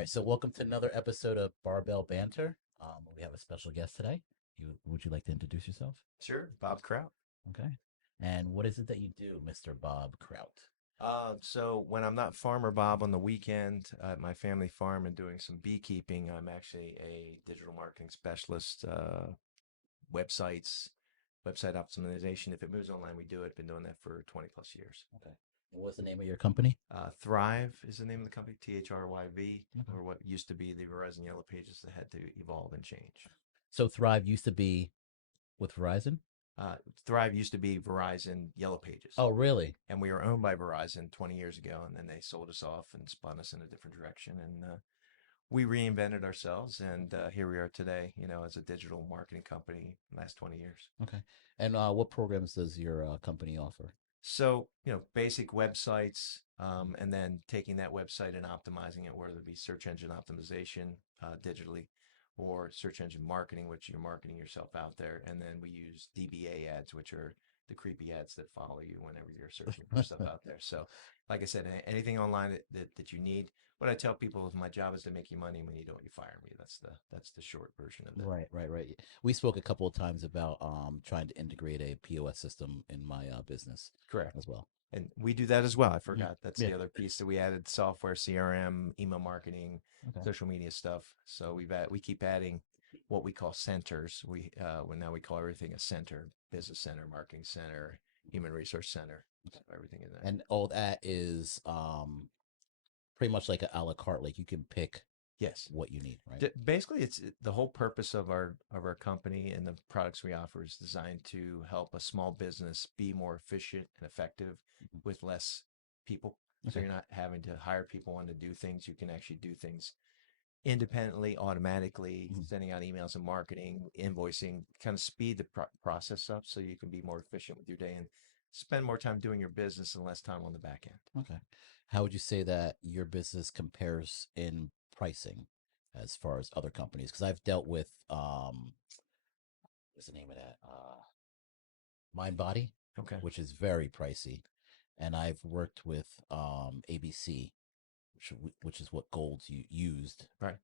right, so welcome to another episode of Barbell Banter. We have a special guest today. Would you like to introduce yourself? Sure, Bob Kraut. Okay. And what is it that you do, Mr. Bob Kraut? So when I'm not Farmer Bob on the weekend at my family farm and doing some beekeeping, I'm actually a digital marketing specialist, websites, website optimization. If it moves online, we do it. Been doing that for 20 plus years. Okay. And what's the name of your company? Thrive is the name of the company, THRYV, Okay. or what used to be the Verizon Yellow Pages that had to evolve and change. So Thrive used to be with Verizon? Uh, Thrive used to be Verizon Yellow Pages. Oh, really? And we were owned by Verizon 20 years ago, and then they sold us off and spun us in a different direction. And we reinvented ourselves, and here we are today. As a digital marketing company, last 20 years. Okay. And what programs does your company offer? So basic websites, and then taking that website and optimizing it, whether it be search engine optimization digitally, or search engine marketing, which you're marketing yourself out there. And then we use DBA ads, which are the creepy ads that follow you whenever you're searching for stuff out there. So, like I said, anything online that you need. What I tell people is my job is to make you money. When you don't, you fire me. That's the short version of that. Right, right, right. We spoke a couple of times about trying to integrate a POS system in my business Correct. as well. And we do that as well. I Mhm. forgot. That's Yeah. the other piece that we added: software, CRM, email marketing, Okay. social media stuff. So we keep adding what we call centers. Now we call everything a center: business center, marketing center, human resource center. So everything in there. And all that is pretty much like a la carte. Like you can pick Yes. what you need, right? Basically, it's the whole purpose of our company and the products we offer is designed to help a small business be more efficient and effective Mhm. with less people. So Okay. you're not having to hire people on to do things. You can actually do things independently, automatically, Mhm. sending out emails and marketing, invoicing, kind of speed the process up so you can be more efficient with your day and spend more time doing your business and less time on the back end. Okay. How would you say that your business compares in pricing as far as other companies? Because I've dealt with what's the name of that? MindBody, Okay. which is very pricey, and I've worked with ABC, which is what Gold's used, Right.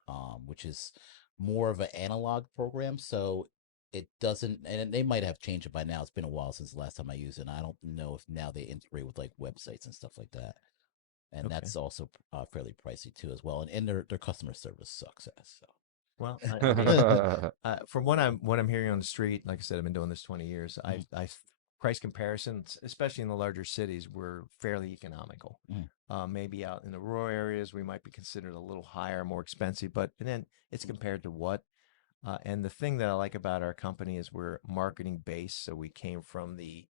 which is more of an analog program. So it doesn't, and they might have changed it by now. It's been a while since the last time I used it. And I don't know if now they integrate with like websites and stuff like that. And Okay. that's also fairly pricey too, as well. And their customer service sucks ass. So Well, I mean, from what I'm hearing on the street, like I said, I've been doing this 20 years. Mhm, Price comparisons, especially in the larger cities, were fairly economical. mhm, Maybe out in the rural areas, we might be considered a little higher, more expensive, but then it's compared to what. And the thing that I like about our company is we're marketing based, so we came from the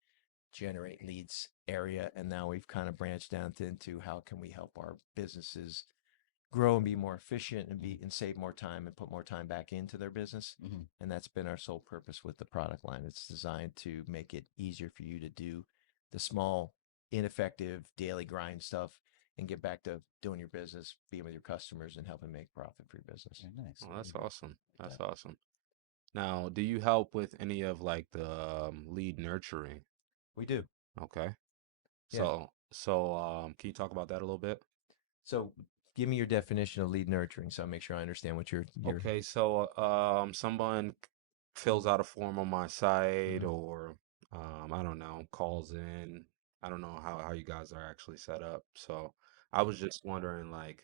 generate leads area, and now we've kind of branched out into how can we help our businesses grow and be more efficient and mhm, be and save more time and put more time back into their business. mhm. And that's been our sole purpose with the product line. It's designed to make it easier for you to do the small, ineffective daily grind stuff and get back to doing your business, being with your customers, and helping make profit for your business. Very nice. Oh, that's awesome. Yeah. That's awesome. Now, do you help with any of like the lead nurturing? We do. Okay. Yeah. So, can you talk about that a little bit? So give me your definition of lead nurturing so I make sure I understand what you're. Okay, so someone fills out a form on my site Mhm. or I don't know, calls in. I don't know how you guys are actually set up. So I was just wondering like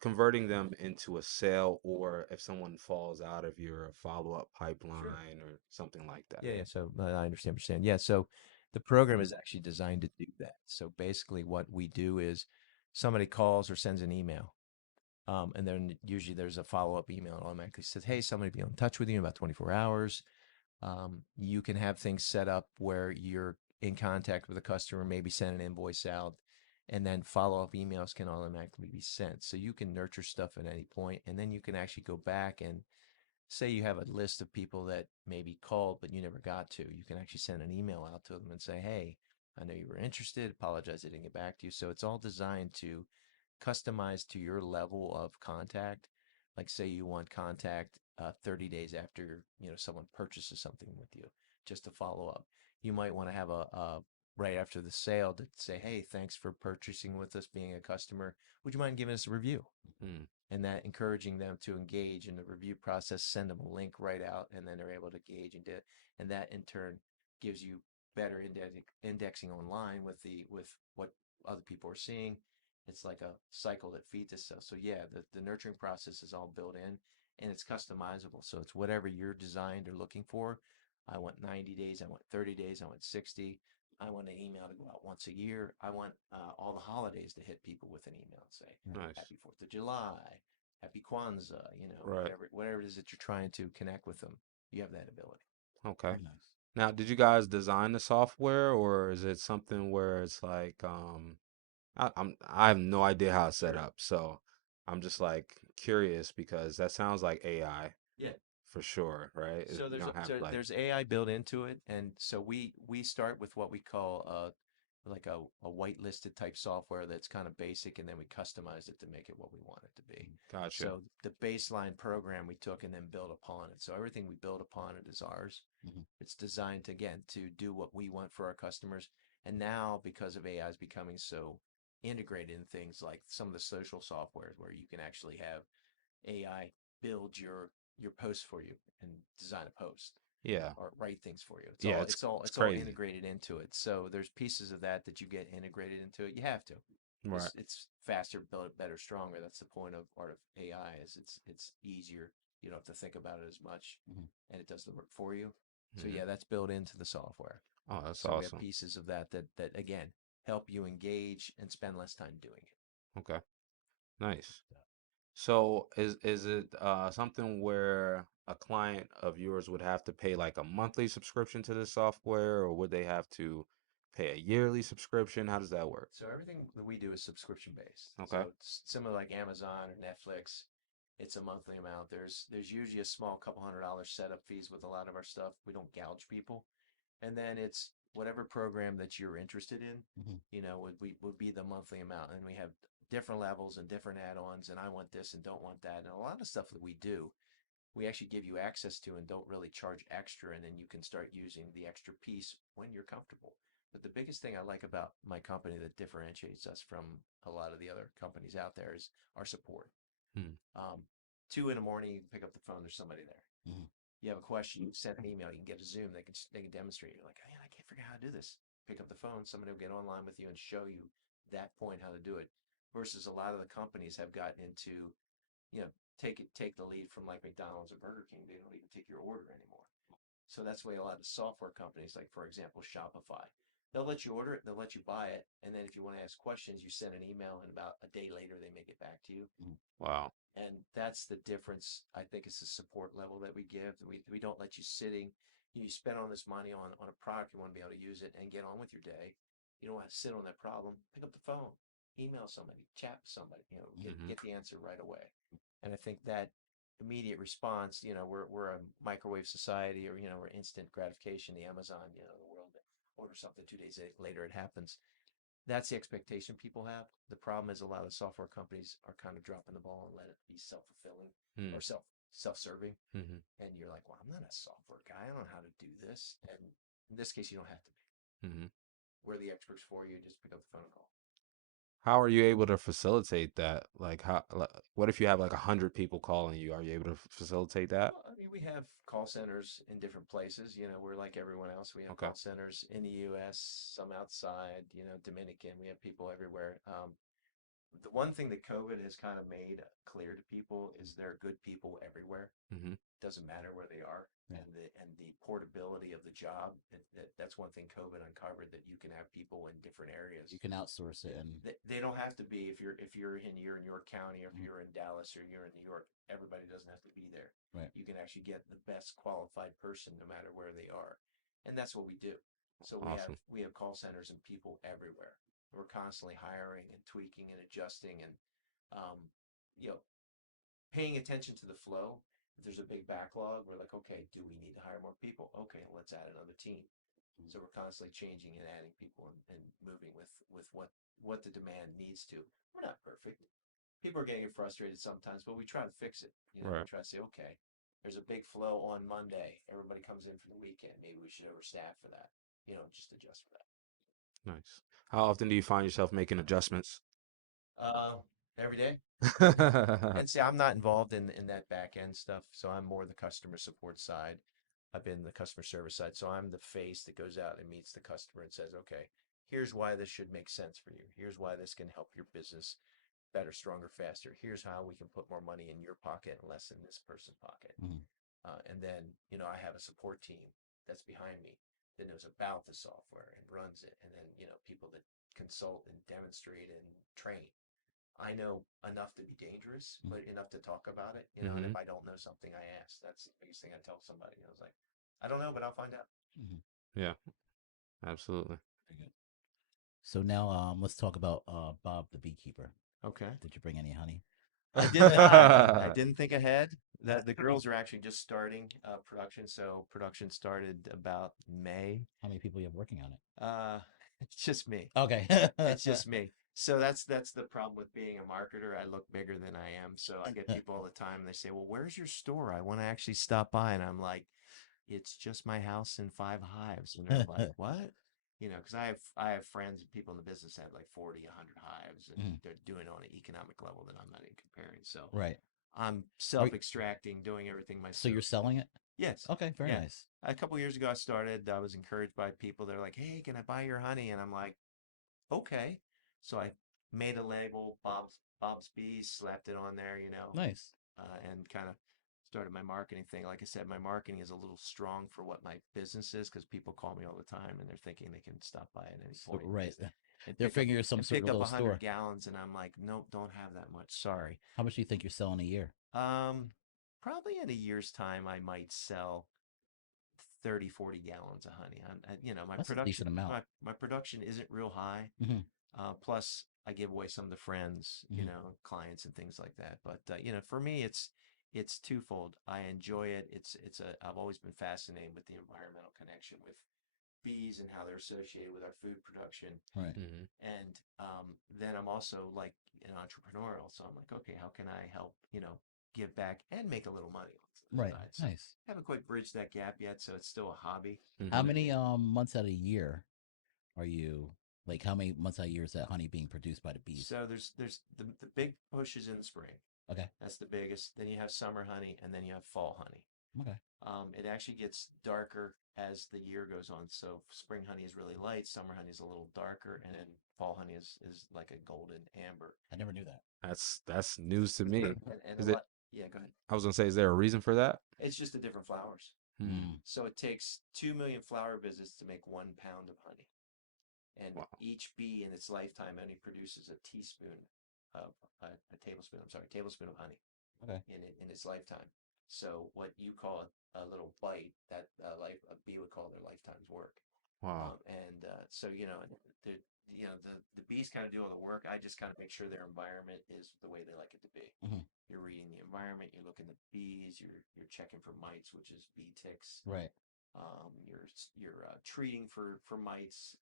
converting them into a sale or if someone falls out of your follow-up Sure. pipeline or something like that. Yeah, yeah. So I understand what you're saying. Yeah. So the program is actually designed to do that. So basically, what we do is somebody calls or sends an email, and then usually there's a follow up email that automatically says, "Hey, somebody be in touch with you in about 24 hours." You can have things set up where you're in contact with a customer, maybe send an invoice out, and then follow up emails can automatically be sent. So you can nurture stuff at any point, and then you can actually go back and say you have a list of people that maybe called but you never got to. You can actually send an email out to them and say, "Hey, I know you were interested. Apologize I didn't get back to you." So it's all designed to customize to your level of contact. Like say you want contact 30 days after someone purchases something with you, just to follow up. You might want to have a right after the sale to say, "Hey, thanks for purchasing with us, being a customer. Would you mind giving us a review?" Hmm. and that encouraging them to engage in the review process, send them a link right out, and then they're able to engage and that in turn gives you better indexing online with what other people are seeing. It's like a cycle that feeds itself. So yeah, the nurturing process is all built in and it's customizable. So it's whatever you're designed or looking for. I want 90 days, I want 30 days, I want 60. I want an email to go out once a year. I want all the holidays to hit people with an email and say Right. Nice. Happy 4th of July, Happy Kwanzaa, Right. whatever it is that you're trying to connect with them. You have that ability. Okay. Very nice. Now, did you guys design the software, or is it something where it's like, I have no idea how it's set up, so I'm just like curious because that sounds like AI Yeah. for sure, right? So You don't have like, there's AI built into it, and so we start with what we call like a whitelisted type software that's kind of basic, and then we customize it to make it what we want it to be. gotcha. So the baseline program we took and then built upon it. So everything we build upon it is ours. Hmm. It's designed to, again, to do what we want for our customers. And now because of AI is becoming so integrated in things like some of the social softwares where you can actually have AI build your post for you and design a post Yeah. or write things for you. Yeah, it's It's all crazy. integrated into it. So there's pieces of that that you get integrated into it. You have to. Right. It's faster, better, stronger. That's the point of art of AI is it's easier. You don't have to think about it as much, Hmm. and it does the work for you. So Hmm. yeah, that's built into the software. Oh, that's So we have awesome. pieces of that again help you engage and spend less time doing it. Okay. Nice. So is it something where a client of yours would have to pay like a monthly subscription to this software, or would they have to pay a yearly subscription? How does that work? So everything that we do is subscription based. Okay. So it's similar like Amazon or Netflix. It's a monthly amount. There's usually a small couple $100 setup fees with a lot of our stuff. We don't gouge people. And then it's whatever program that you're interested in, Hmm. would be the monthly amount. And we have different levels and different add-ons and I want this and don't want that. And a lot of stuff that we do we actually give you access to and don't really charge extra, and then you can start using the extra piece when you're comfortable. But the biggest thing I like about my company that differentiates us from a lot of the other companies out there is our support. Hmm. 2 in the morning, you can pick up the phone, there's somebody there. Hmm. You have a question, you send an email, you can get a Zoom, they can demonstrate. You're like, man, I can't figure out how to do this. Pick up the phone, somebody will get online with you and show you that point how to do it. Versus a lot of the companies have gotten into take the lead from like McDonald's or Burger King. They don't even take your order anymore. So that's why a lot of software companies, like for example Shopify, they'll let you order it, they'll let you buy it, and then if you want to ask questions, you send an email, and about a day later they may get back to you. Wow. And that's the difference. I think it's the support level that we give. We don't let you sitting. You spend all this money on a product, you want to be able to use it and get on with your day. You don't want to sit on that problem. Pick up the phone, email somebody, chat with somebody. Hmm. Get the answer right away. And I think that immediate response. We're a microwave society, or we're instant gratification. The Amazon, the world order something 2 days later it happens. That's the expectation people have. The problem is a lot of software companies are kind of dropping the ball and let it be self-fulfilling Hmm. or self-serving. Hmm. And you're like, well, I'm not a software guy. I don't know how to do this. And in this case, you don't have to be. Hmm. We're the experts for you. Just pick up the phone and call. How are you able to facilitate that? Like, what if you have like 100 people calling you? Are you able to facilitate that? Well, I mean, we have call centers in different places. We're like everyone else. We have Okay. call centers in the U.S., some outside, Dominican. We have people everywhere. The one thing that COVID has kind of made clear to people is there are good people everywhere. Hmm. Doesn't matter where they are, Yeah. and the portability of the job. That's one thing COVID uncovered, that you can have people in different areas. You can outsource it, and They don't have to be you're in York County, or if Mhm. you're in Dallas or you're in New York. Everybody doesn't have to be there. Right. You can actually get the best qualified person no matter where they are, and that's what we do. So Awesome. we have call centers and people everywhere. We're constantly hiring and tweaking and adjusting and um, you know paying attention to the flow. If there's a big backlog, we're like, okay, do we need to hire more people? Okay, let's add another team. So we're constantly changing and adding people and moving with what the demand needs to. We're not perfect. People are getting frustrated sometimes, but we try to fix it. We Right. try to say, okay, there's a big flow on Monday. Everybody comes in for the weekend. Maybe we should overstaff for that. Just adjust for that. Nice. How often do you find yourself making adjustments? Uh, every day. And see, I'm not involved in that back end stuff, so I'm more the customer support side. I've been the customer service side, so I'm the face that goes out and meets the customer and says, okay, here's why this should make sense for you. Here's why this can help your business better, stronger, faster. Here's how we can put more money in your pocket and less in this person's pocket. Mhm. And then, I have a support team that's behind me that knows about the software and runs it. And then, people that consult and demonstrate and train. I know enough to be dangerous, Mhm. but enough to talk about it, and Hmm. if I don't know something, I ask. That's the biggest thing I tell somebody. I was like, I don't know, but I'll find out. Mhm. Yeah, absolutely. Very good. So now let's talk about Bob the beekeeper. Okay. Did you bring any honey? I did not. I didn't think ahead. The girls are actually just starting production, so production started about May. How many people you have working on it? It's just me. Okay. It's just me. So that's the problem with being a marketer. I look bigger than I am. So I get people all the time and they say, "Well, where's your store? I want to actually stop by." And I'm like, "It's just my house and 5 hives." And they're like, "What?" Because I have friends and people in the business that have like 40, 100 hives, and Mhm. they're doing it on an economic level that I'm not even comparing. So Right. I'm Are, self-extracting, doing everything so you're myself. selling it? Yes. Okay, very Yeah. nice. A couple years ago, I started. I was encouraged by people. They're like, "Hey, can I buy your honey?" And I'm like, okay. So I made a label, Bob's Bees, slapped it on there, Nice. and kind of started my marketing thing. Like I said, my marketing is a little strong for what my business is because people call me all the time and they're thinking they can stop by at any So, point right. and They're pick up figuring some and sort pick of up little 100 store. gallons, and I'm like, nope, don't have that much. Sorry. How much do you think you're selling a year? Um, Probably in a year's time, I might sell 30, 40 gallons of honey. My That's a production, decent amount. my production isn't real high. Hmm. Plus, I give away some to friends, Hmm. clients and things like that. But for me, it's twofold. I enjoy it. I've always been fascinated with the environmental connection with bees and how they're associated with our food production. Right. Hmm. And then I'm also like an entrepreneurial, so I'm like, okay, how can I help? Give back and make a little money on the Right. side. So Nice. haven't quite bridged that gap yet, so it's still a hobby. How Hmm. But many months out of a year are you like? How many months out of a year is that honey being produced by the bees? so there's the big push is in the spring. Okay. That's the biggest. Then you have summer honey, and then you have fall honey. Okay. It actually gets darker as the year goes on. So spring honey is really light, summer honey is a little darker, and then fall honey is like a golden amber. I never knew that. That's news to me. And a Is it? lot, yeah, go ahead. I was gonna say, is there a reason for that? It's just the different flowers. Hmm. Mm. So it takes 2 million flower visits to make 1 pound of honey. And Wow. each bee in its lifetime only produces a teaspoon of a tablespoon. I'm sorry, tablespoon of honey Okay. in its lifetime. So what you call a little bite, that a bee would call their lifetime's work. Wow. And so the the bees kind of do all the work. I just kind of make sure their environment is the way they like it to be. Hmm. You're reading the environment. You're looking at bees. You're checking for mites, which is bee ticks. Right. You're treating for mites,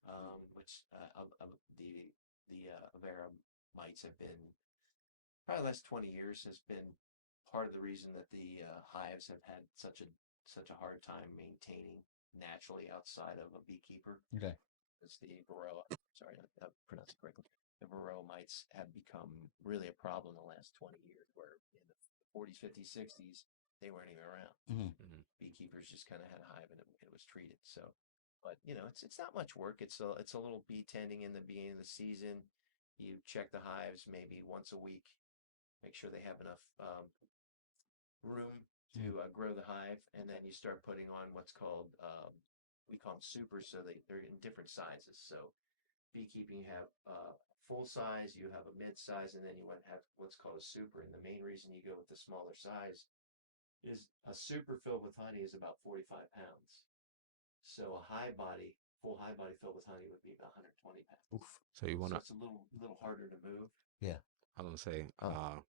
which of the Avera mites have been probably the last 20 years has been part of the reason that the hives have had such a hard time maintaining naturally outside of a beekeeper. Okay. It's the Varroa. Sorry, I pronounced it correctly. The Varroa mites have become really a problem in the last 20 years, where in the 40s, 50s, 60s, they weren't even around. Hmm. Hmm. Beekeepers just kind of had a hive and it was treated. So, but it's not much work. It's a little bee tending in the beginning of the season. You check the hives maybe once a week, make sure they have enough room Hmm. to grow the hive, and then you start putting on what's called we call them supers. So they're in different sizes. So beekeeping, you have full size, you have a mid size, and then you want to have what's called a super. And the main reason you go with the smaller size is a super filled with honey is about 45 pounds. So a full high body filled with honey would be about 120 pounds. Oof. So you So wanna? it's a little harder to move. Yeah. I was gonna say, Oh,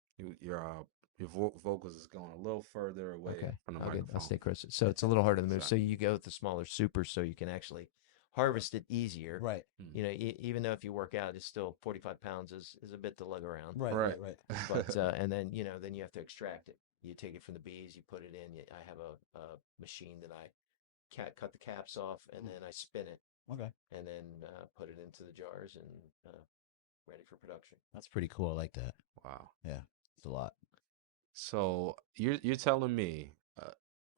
your vocals is going a little further away okay. from the I'll microphone. stay closer. So it's a little harder to move. Sorry. So you go with the smaller super so you can actually harvest it easier. Right. Mm. Even though if you work out, it's still 45 pounds is a bit to lug around. Right. Right. Right. Right. But and then you have to extract it. You take it from the bees, you put it in. I have a machine that I cut the caps off, and Mm. then I spin it, Okay. and then put it into the jars, and ready for production. That's pretty cool. I like that. Wow. Yeah, it's a lot. So you're telling me,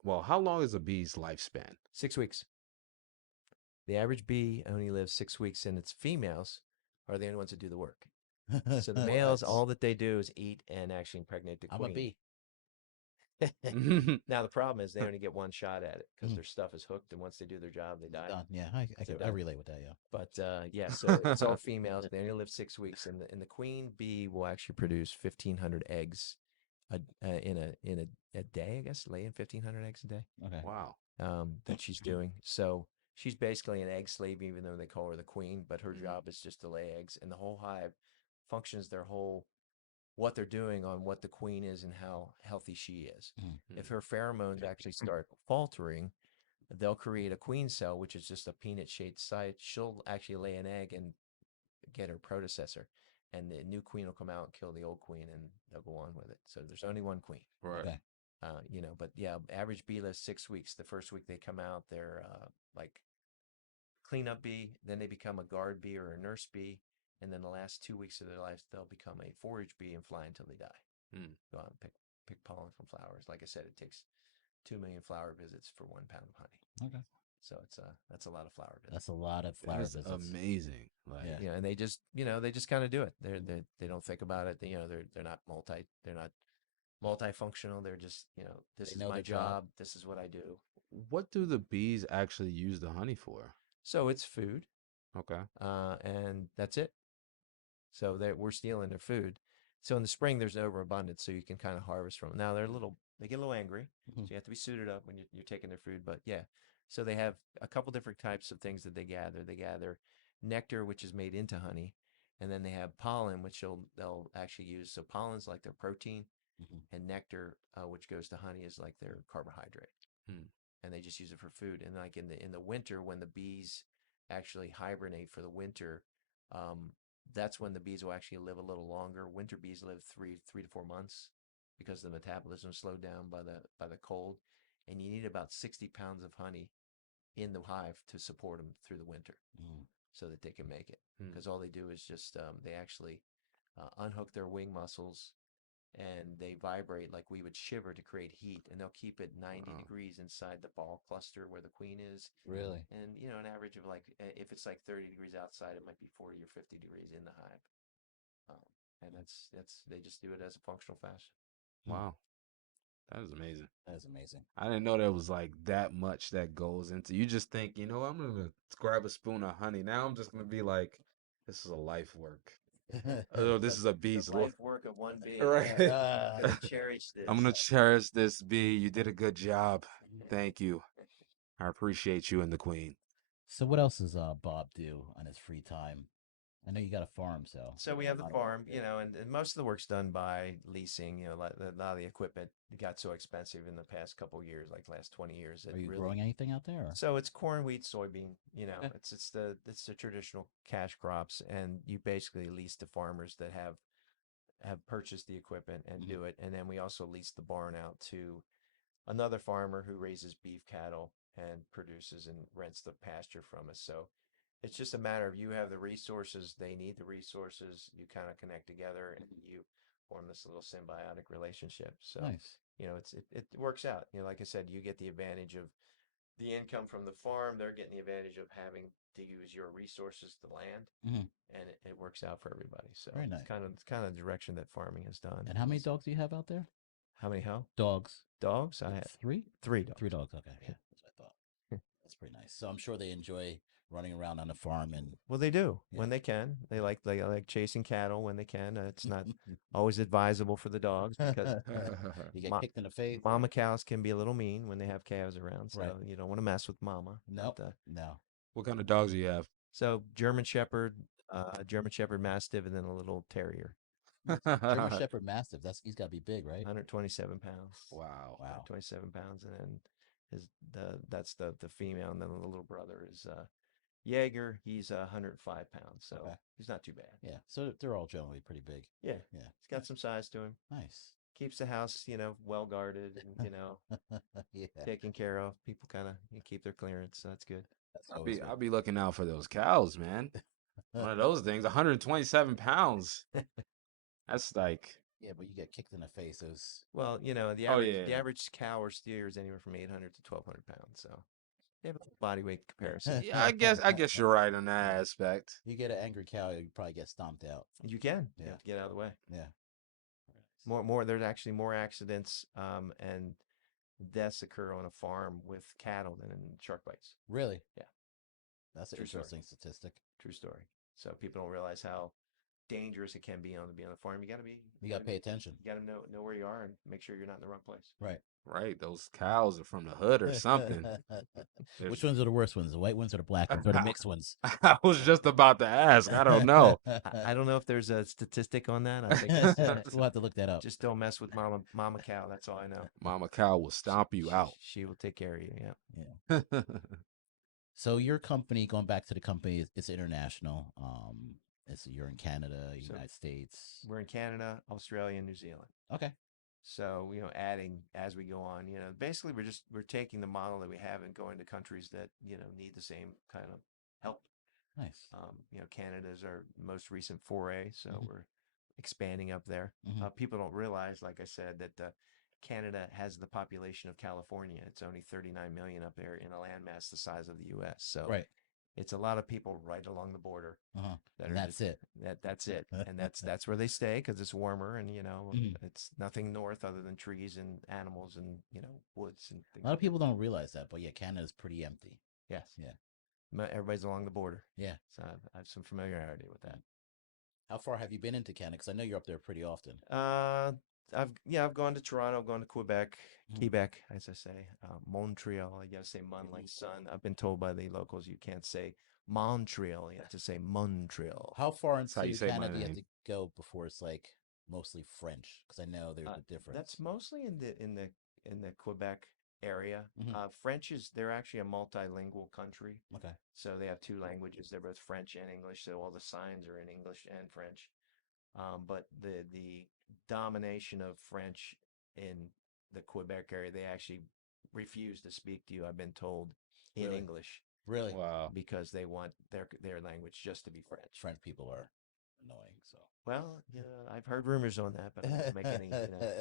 well, how long is a bee's lifespan? 6 weeks. The average bee only lives 6 weeks, and its females are the only ones that do the work. So the males, What? all that they do is eat and actually impregnate the I'm a queen. bee. Now the problem is they only get one shot at it because Mm. their stuff is hooked, and once they do their job, they die. Done. Yeah, I They're could I done. relate with that. Yeah. But yeah, so it's all females. They only live 6 weeks, and the queen bee will actually produce 1,500 eggs in a day. I guess laying 1,500 eggs a day. Okay. Wow. That she's doing. So she's basically an egg slave, even though they call her the queen. But her job is just to lay eggs, and the whole hive functions their whole what they're doing on what the queen is and how healthy she is. Mm. If her pheromones actually start faltering, they'll create a queen cell, which is just a peanut shaped site. She'll actually lay an egg and get her predecessor, and the new queen will come out and kill the old queen, and they'll go on with it. So there's only one queen. Right. Okay. But yeah, average bee lives 6 weeks. The first week they come out, they're like cleanup bee, then they become a guard bee or a nurse bee, and then the last 2 weeks of their life they'll become a forage bee and fly until they die. Mm. Go out and pick pollen from flowers. Like I said, it takes 2 million flower visits for 1 pound of honey. Okay. So that's a lot of flower visits. That's a lot of That flower is visits. amazing. Like, Yeah. Yeah, and they just kind of do it. They don't think about it. They're not multifunctional. They're just this They is know my their job. job. This is what I do. what do the bees actually use the honey for? So it's food, Okay. and that's it. So we're stealing their food. So in the spring, there's overabundance, so you can kind of harvest from them. Now they get a little angry, Mhm. so you have to be suited up when you're taking their food. But yeah, so they have a couple different types of things that they gather. They gather nectar, which is made into honey, and then they have pollen, which they'll actually use. So pollen's like their protein, Mhm. and nectar, which goes to honey, is like their carbohydrate, Hmm. and they just use it for food. And like in the winter, when the bees actually hibernate for the winter, um, that's when the bees will actually live a little longer. Winter bees live three to 4 months because the metabolism is slowed down by the cold, and you need about 60 pounds of honey in the hive to support them through the winter Mm. so that they can make it. Hmm. Because all they do is just they actually unhook their wing muscles and they vibrate like we would shiver to create heat, and they'll keep it 90 Wow. degrees inside the ball cluster where the queen is. Really? And an average of like if it's like 30 degrees outside, it might be 40 or 50 degrees in the hive. And that's they just do it as a functional fashion. Mm. Wow. That is amazing. That is amazing. I didn't know there was like that much that goes into. You just think, I'm gonna grab a spoon of honey. Now I'm just gonna be like, this is a life work. Oh, this is a bee's The life work of one bee. Right. I'm gonna cherish this. I'm gonna cherish this bee. You did a good job. Thank you. I appreciate you and the queen. So what else does Bob do on his free time? I know you got a farm, so So we have the a lot of work farm, there. and most of the work's done by leasing. Like a lot of the equipment got so expensive in the past couple of years, like last 20 years. It Are you really growing anything out there? Or? So it's corn, wheat, soybean. Okay. It's the traditional cash crops, and you basically lease to farmers that have purchased the equipment and Mhm. do it. And then we also lease the barn out to another farmer who raises beef cattle and produces and rents the pasture from us. So it's just a matter of you have the resources, they need the resources, you kind of connect together and you form this little symbiotic relationship. So, Nice. it works out. Like I said, you get the advantage of the income from the farm, they're getting the advantage of having to use your resources, the land, Hmm. and it works out for everybody. So Very it's nice. kind of the direction that farming has done. And how many dogs do you have out there? How many Dogs. dogs? I have Three? three dogs. Three dogs. Okay. Yeah. That's what I thought. That's pretty nice. So I'm sure they enjoy running around on the farm and Well, they do when yeah. they can. They like chasing cattle when they can. It's not always advisable for the dogs because You get mo- kicked in the face. mama cows can be a little mean when they have calves around. So Right. you don't want to mess with mama. Nope. But, No. What kind of dogs do you have? so German Shepherd Mastiff, and then a little terrier. German Shepherd Mastiff. He's got to be big, right? 127 pounds. Wow. Wow. 127 pounds, and then that's the female, and then the little brother is Jaeger. He's 105 pounds, so Okay. he's not too bad. Yeah. So they're all generally pretty big. Yeah, Yeah. he's got some size to him. Nice. Keeps the house, well guarded and Yeah. taken care of. People kind of keep their clearance, so that's good. That's I'll always be good. I'll be looking out for those cows, man. One of those things, 127 pounds. That's like, Yeah, but you get kicked in the face. Those. Well, oh the yeah. average cow or steer is anywhere from 800 to 1,200 pounds. So they have a body weight comparison. Yeah, I guess you're right on that aspect. You get an angry cow, you probably get stomped out. You can. You Yeah, have to get out of the way. yeah. There's actually more accidents and deaths occur on a farm with cattle than in shark bites. Really? Yeah, That's an true story. interesting statistic. True story. So people don't realize how dangerous it can be to be on the farm. You got to pay attention. You got to know where you are and make sure you're not in the wrong place. Right. Right, those cows are from the hood or something. Which There's, ones are the worst ones? The white ones or the black ones or the mixed ones? I was just about to ask. I don't know. I don't know if there's a statistic on that. I think We'll have to look that up. just don't mess with mama cow. That's all I know. Mama cow will stomp you out. She will take care of you. Yeah. Yeah. So your company, going back to the company, it's international. You're in Canada, So United States. we're in Canada, Australia, and New Zealand. Okay. So, adding as we go on, basically we're taking the model that we have and going to countries that, need the same kind of help. Nice. Canada is our most recent foray, so we're expanding up there. Mhm. People don't realize, like I said, that Canada has the population of California. It's only 39 million up there in a landmass the size of the U.S. So Right. it's a lot of people right along the border. Uh-huh. That And are that's it. That's it, and that's where they stay because it's warmer, and Mhm. it's nothing north other than trees and animals and woods and things. A lot like of people don't realize that, but yeah, Canada's pretty empty. that. Yes, Yeah. Everybody's along the border, Yeah. so I have some familiarity with that. How far have you been into Canada? Because I know you're up there pretty often. I've gone to Toronto, I've gone to Quebec, Mhm. Quebec, as I say, Montreal. I gotta say Mon like sun. I've been told by the locals you can't say Montreal, you have to say Montreal. How far That's how you into say my Canada do you have name. to go before it's like mostly French? Because I know there's a difference. That's mostly in the Quebec area. Mhm. French they're actually a multilingual country, Okay. so they have two languages. They're both French and English, so all the signs are in English and French. But the domination of French in the Quebec area, they actually refuse to speak to you, I've been told, in Really? English Really? Wow. because they want their language just to be French. French people are annoying, so. Well, I've heard rumors on that, but I don't want to make any,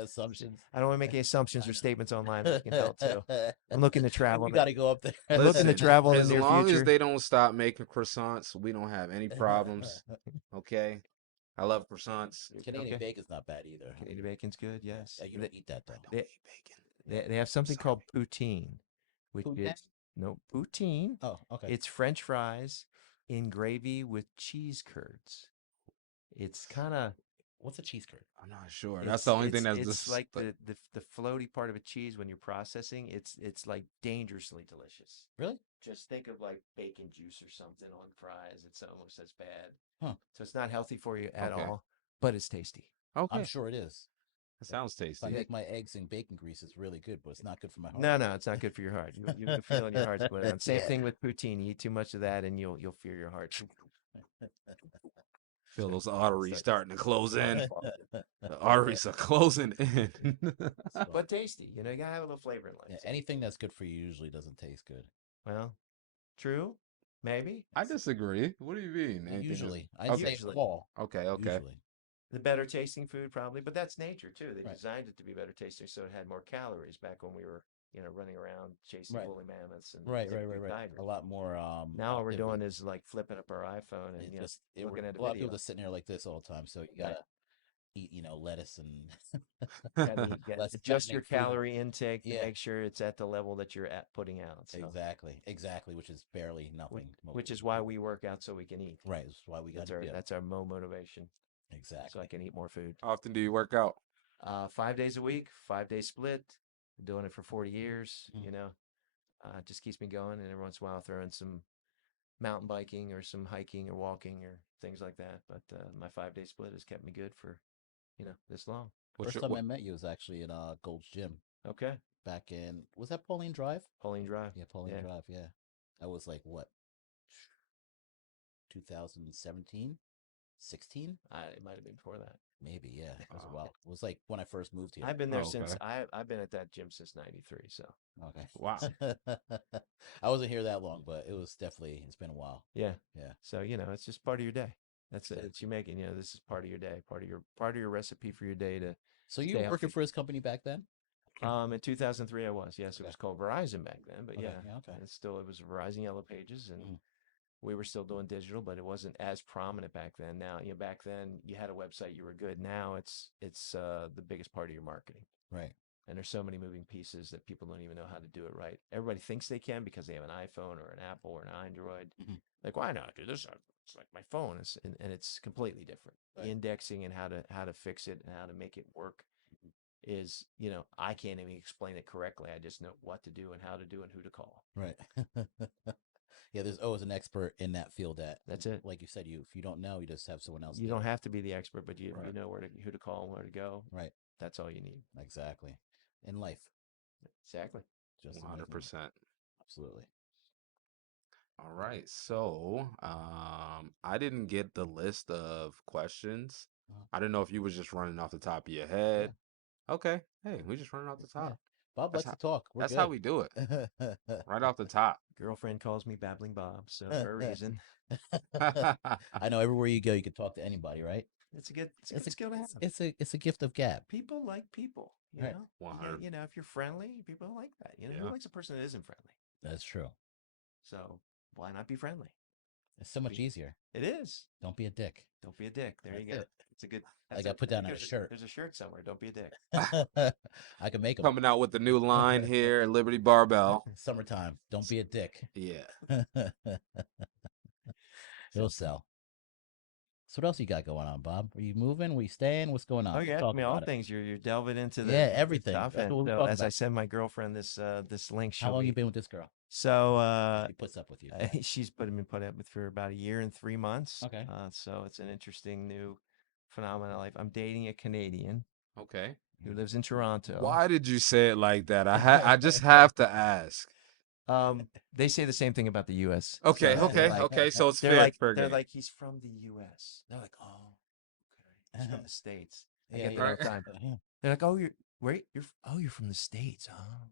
Assumptions. I don't want to make any assumptions or statements online. But you can tell too. I'm looking to travel. You got to go up there. I'm looking to Listen, travel in the as near long as future. they don't stop making croissants, we don't have any problems. Okay? I love croissants. Canadian Okay. bacon's not bad either. Canadian bacon's good. Yes. Yeah, you don't eat that though. I They- don't eat bacon. They have something called poutine, which Poutine? is no poutine. Oh, okay. It's French fries in gravy with cheese curds. It's kind of What's a cheese curd? I'm not sure. That's the only thing that's it's like the floaty part of a cheese when you're processing. It's like dangerously delicious. Really? Just think of like bacon juice or something on fries. It's almost as bad. Huh. So it's not healthy for you at Okay. all, but it's tasty. Okay. I'm sure it is. That sounds If I tasty. make my eggs in bacon grease, it's really good, but it's not good for my heart. No, it's not good for your heart. You can feel in your heart's going on. Same Yeah. thing with poutine. You eat too much of that, and you'll fear your heart. Feel those arteries Start- starting to close in. start- The arteries are closing in. but tasty. You gotta have a little flavor in life. Yeah, So. anything that's good for you usually doesn't taste good. Well, true, maybe. I disagree. What do you mean? Anything is- Usually, I Okay. say Usually. all. Okay, okay. Usually, The better tasting food, probably, but that's nature too. They Right. designed it to be better tasting, so it had more calories. Back when we were, running around chasing Right. woolly mammoths and right. tigers. A lot more. Now all we're activity. doing is like flipping up our iPhone and It just looking at a lot of video. people just sitting there like this all the time. So you gotta eat, lettuce and less Adjust your fattening food. calorie intake to Yeah. make sure it's at the level that you're at putting out. So. Exactly, which is barely nothing. most Which is people why do. we work out so we can eat. Right. That's why we got to. That's our motivation. Exactly. So I can eat more food. How often do you work out? 5 days a week, 5 day split. Been doing it for 40 years. Mhm. It just keeps me going. And every once in a while, throw in some mountain biking or some hiking or walking or things like that. But my 5 day split has kept me good for, this long. First time I met you was actually in Gold's Gym Okay. back in, was that Pauline Drive? Pauline Drive. Yeah, Pauline Yeah. Drive. Yeah, that was like what, 2017, 16? It might have been before that. Maybe, yeah. It was a Wow. while. It was like when I first moved here. I've been there Oh, since okay. I've been at that gym since '93. So Wow. Okay. I wasn't here that long, but it was definitely, it's been a while. yeah. Yeah, So it's just part of your day. That's it. It's exactly. you making. This is part of your day, part of your recipe for your day to So you stay were working healthy. for his company back then? In 2003, I was. Yes, it Okay. was called Verizon back then, but Okay. yeah, Yeah. Okay. it was Verizon Yellow Pages, and Mhm. we were still doing digital, but it wasn't as prominent back then. Now, back then you had a website, you were good. Now it's the biggest part of your marketing. Right. And there's so many moving pieces that people don't even know how to do it right. Everybody thinks they can because they have an iPhone or an Apple or an Android. Mhm. Like, why not do this? It's like my phone, and it's completely different. The Right. indexing and how to fix it and how to make it work is, I can't even explain it correctly. I just know what to do and how to do and who to call. Right. Yeah, there's always an expert in that field that, That's it. like you said, if you don't know, you just have someone else You do don't it. have to be the expert, but you Right. know who to call and where to go. Right. That's all you need. Exactly. In life, Exactly. just as much. 100%. Absolutely. All right. So, I didn't get the list of questions. Uh, I didn't know if you was just running off the top of your yeah. head. Okay. Hey, we just running off the Yeah. top. Bob That's likes how to talk. We're that's how good. we do it. Right off the top. Girlfriend calls me Babbling Bob, so for a reason. I know everywhere you go, you can talk to anybody, right? It's a good skill to have. It's a gift of gab. People like people, Right. 100. if you're friendly, people like that. Who Yeah. likes a person that isn't friendly? That's true. So why not be friendly? It's so much Be, easier. it is. Don't be a dick. Don't be a dick. There you That's go. it. It's a good. I That's got it. put I down think on a shirt. there's a shirt somewhere. Don't be a dick. I can make them. Coming out with the new line here at Liberty Barbell. Summertime. Don't be a dick. Yeah. It'll So, sell. So what else you got going on, Bob? Are you moving? Are you staying? What's going on? oh, you're Let's asking talk me all about it. things. You're delving into Yeah, the everything. stuff, That's and what we're so talking as I about. send my girlfriend this link, How long you been with this girl? so She puts up with you. she's been put up with for about a year and 3 months. Okay. So it's an interesting new phenomenon in life. I'm dating a Canadian Okay. who lives in Toronto. Why did you say it like that? I just have to ask. They say the same thing about the U.S. Okay, So okay, okay. So it's fair, fair they're game. like he's from the U.S. They're like, oh, okay, he's from the States. I Yeah, get that yeah. all the time. They're like, oh, you're from the States, huh?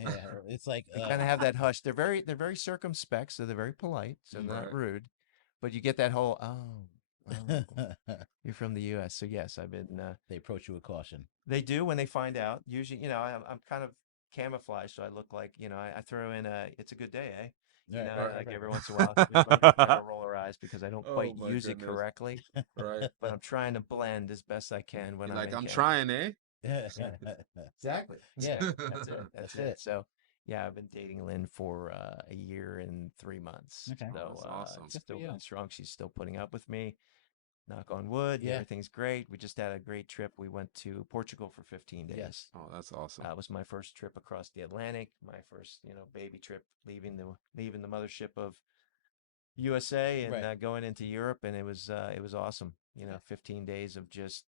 Yeah, it's like They kind of have that hush. They're very circumspect, so they're very polite, so they're not Right. rude. But you get that whole you're from the U.S. So yes, I've been. they approach you with caution. They do when they find out. Usually, I'm kind of camouflaged, so I look like I throw in a "It's a good day, eh?" Right, right, Like right, every once in a while, my Right. girl roll her eyes because I don't Oh quite my use it goodness. correctly. Right. But I'm trying to blend as best I can when You're I'm like, in I'm camera. trying, eh? Exactly. Exactly. Yeah, That's it. That's that's it. it. So, yeah, I've been dating Lynn for a year and 3 months. Okay. Oh, So that's awesome. it's Good for still you. going strong. She's still putting up with me. Knock on wood. Yeah. Everything's great. We just had a great trip. We went to Portugal for 15 days. Yes. Oh, that's awesome. It was my first trip across the Atlantic. My first, baby trip leaving the mothership of USA and Right. going into Europe, and it was awesome. Okay. 15 days of just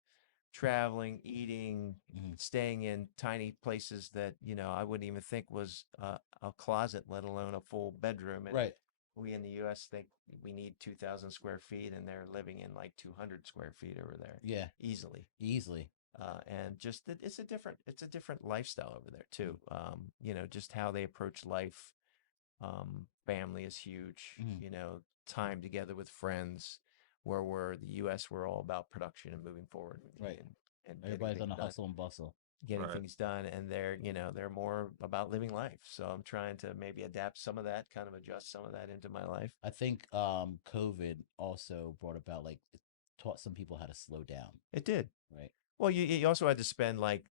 traveling, eating, Mhm. staying in tiny places that I wouldn't even think was a closet, let alone a full bedroom. And Right. we in the U.S. think we need 2,000 square feet, and they're living in like 200 square feet over there Yeah. easily. Easily. And just it's a different lifestyle over there too. Just how they approach life. Family is huge. Mhm. Time together with friends. Where we're the U.S., we're all about production and moving forward Right. and getting Everybody's on things the done. hustle and bustle. Getting Right. things done, and they're more about living life. So I'm trying to maybe adapt some of that, kind of adjust some of that into my life. I think COVID also brought about like it taught some people how to slow down. It did. Right. Well, you also had to spend like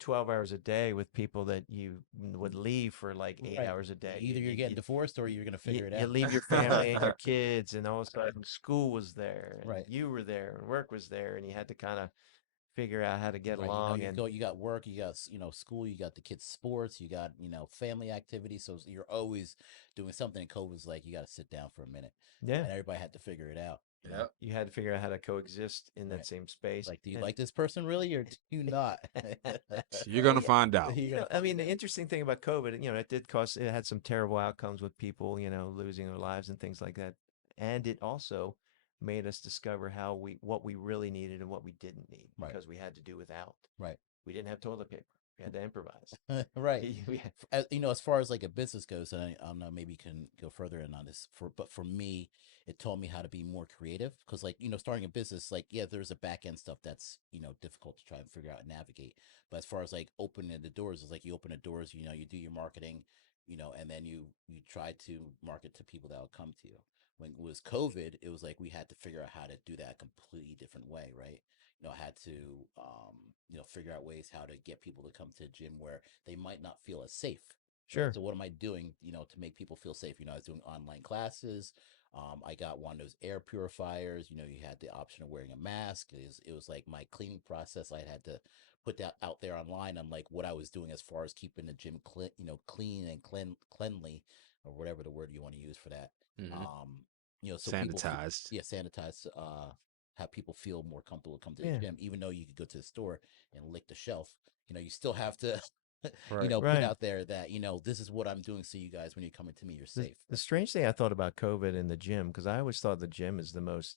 12 hours a day with people that you would leave for like 8 Right. hours a day. Either you're getting divorced or you're gonna You, figure it you out. leave your family and your kids, and all of a sudden school was there, and Right. you were there, and work was there, and you had to kind of figure out how to get Right. along. You And go. You got work. You got school. You got the kids' sports. You got family activities. So you're always doing something. And COVID's like you got to sit down for a minute, yeah, and everybody had to figure it out. Yep. you had to figure out how to coexist in that Right. same space. Like, do you And like this person really, or do you not? You're well, gonna yeah, find out. You're I mean, the interesting thing about COVID, it had some terrible outcomes with people, losing their lives and things like that. And it also made us discover what we really needed and what we didn't need Right. because we had to do without. Right. We didn't have toilet paper. We had to improvise. Right. We had- As far as like a business goes, and I don't know, maybe you can go further in on this. But for me, it taught me how to be more creative because, like, starting a business, like, yeah, there's a back end stuff that's difficult to try and figure out and navigate. But as far as like opening the doors, it's like you open the doors, you do your marketing, and then you try to market to people that will come to you. When it was COVID, it was like we had to figure out how to do that a completely different way, right? I had to, figure out ways how to get people to come to the gym where they might not feel as safe, right? sure, So what am I doing, to make people feel safe? I was doing online classes. I got one of those air purifiers. You had the option of wearing a mask. It was like my cleaning process. I had to put that out there online on like what I was doing as far as keeping the gym clean and cleanly, or whatever the word you want to use for that. Hmm. Um, so people, Sanitized. yeah, sanitize. Have people feel more comfortable to come to the yeah, gym, even though you could go to the store and lick the shelf. You still have to, Right. put right. out there that, this is what I'm doing. So you guys, when you're coming to me, you're The safe. the strange thing I thought about COVID in the gym, because I always thought the gym is the most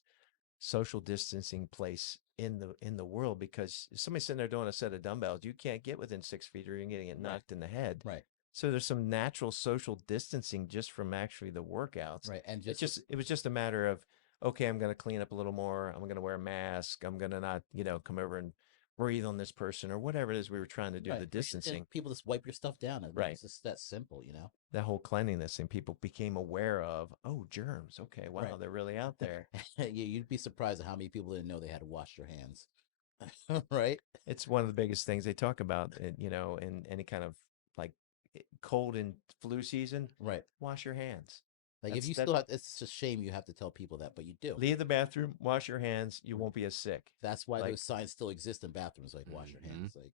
social distancing place in the world because if somebody's sitting there doing a set of dumbbells, you can't get within 6 feet or you're getting it Right. knocked in the head. Right. So there's some natural social distancing just from actually the workouts. Right. And It just, just it was just a matter of okay, I'm going to clean up a little more. I'm going to wear a mask. I'm going to not come over and breathe on this person or whatever it is we were trying to do right. the And distancing. people just wipe your stuff down. I mean, Right. it's just that simple. That whole cleanliness thing people became aware of. Oh, germs. Okay, Right. wow, they're really out there. You'd be surprised at how many people didn't know they had to wash their hands. Right. It's one of the biggest things they talk about, in any kind of like cold and flu season. Right. Wash your hands. Like if That's you that. still have, it's just shame you have to tell people that, but you do. Leave the bathroom, wash your hands. You Right. won't be as sick. That's why Like those signs still exist in bathrooms, like wash your Hmm. hands. Like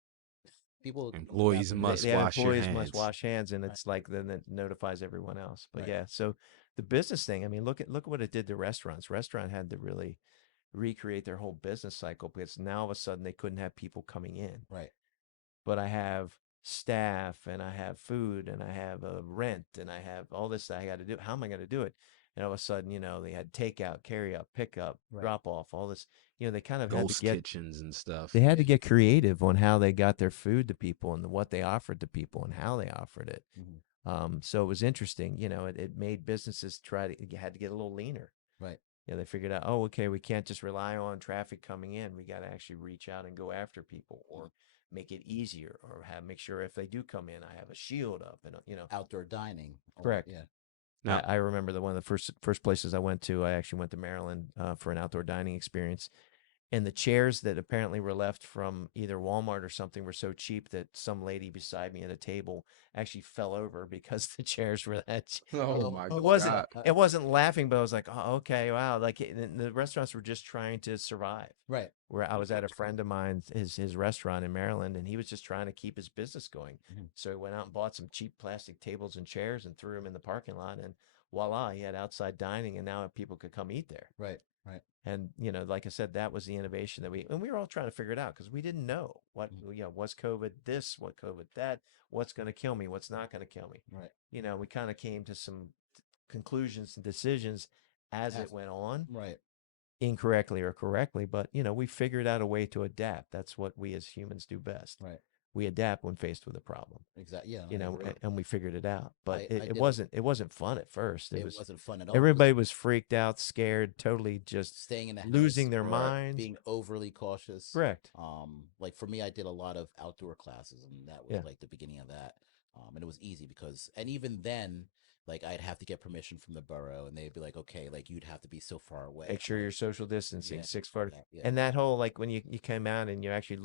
people in the Employees bathroom. they must have wash your employees must hands. wash hands, and Right. it's like then it notifies everyone else. But Right. yeah, so the business thing. I mean, look at what it did to restaurants. Restaurant had to really recreate their whole business cycle because now all of a sudden they couldn't have people coming in. Right. But I have staff and I have food and I have a rent and I have all this that I got to do. How am I going to do it? And all of a sudden, they had takeout, carry up, pickup, Right. drop off, all this. They kind of had to Ghost get kitchens and they stuff. had to get creative on how they got their food to people and what they offered to people and how they offered it. Hmm. So it was interesting. It made businesses had to get a little leaner. Right. They figured out, oh, okay, we can't just rely on traffic coming in. We got to actually reach out and go after people, or make it easier, or make sure if they do come in, I have a shield up, and Outdoor dining. correct. Yeah. Now, I remember one of the first places I went to. I actually went to Maryland for an outdoor dining experience, and the chairs that apparently were left from either Walmart or something were so cheap that some lady beside me at a table actually fell over because the chairs were that oh it, my it wasn't God. it wasn't laughing, but I was like, oh, okay, wow. Like the restaurants were just trying to survive. Right. Where I was at a friend of mine, his restaurant in Maryland, and he was just trying to keep his business going. Mhm. So he went out and bought some cheap plastic tables and chairs and threw them in the parking lot, and voila, he had outside dining, and now people could come eat there. Right. Right. And like I said, that was the innovation and we were all trying to figure it out because we didn't know Mhm. was COVID this, what COVID that, what's going to kill me, what's not going to kill me. Right. We kind of came to some conclusions and decisions as Af- it went on, right. incorrectly or correctly, but we figured out a way to adapt. That's what we as humans do best. Right. We adapt when faced with a problem. Exactly. Yeah. I agree. And we figured it out. But I it did. wasn't fun at first. It wasn't fun at all. Everybody was freaked out, scared, totally just Staying in the house losing their or minds. being overly cautious. Correct. Like for me, I did a lot of outdoor classes, and that was Yeah. like the beginning of that. And it was easy because, and even then, like I'd have to get permission from the borough, and they'd be like, okay, like you'd have to be so far away. Make sure Like, you're social distancing, yeah, 6 foot. yeah, And that whole, like when you came out and you actually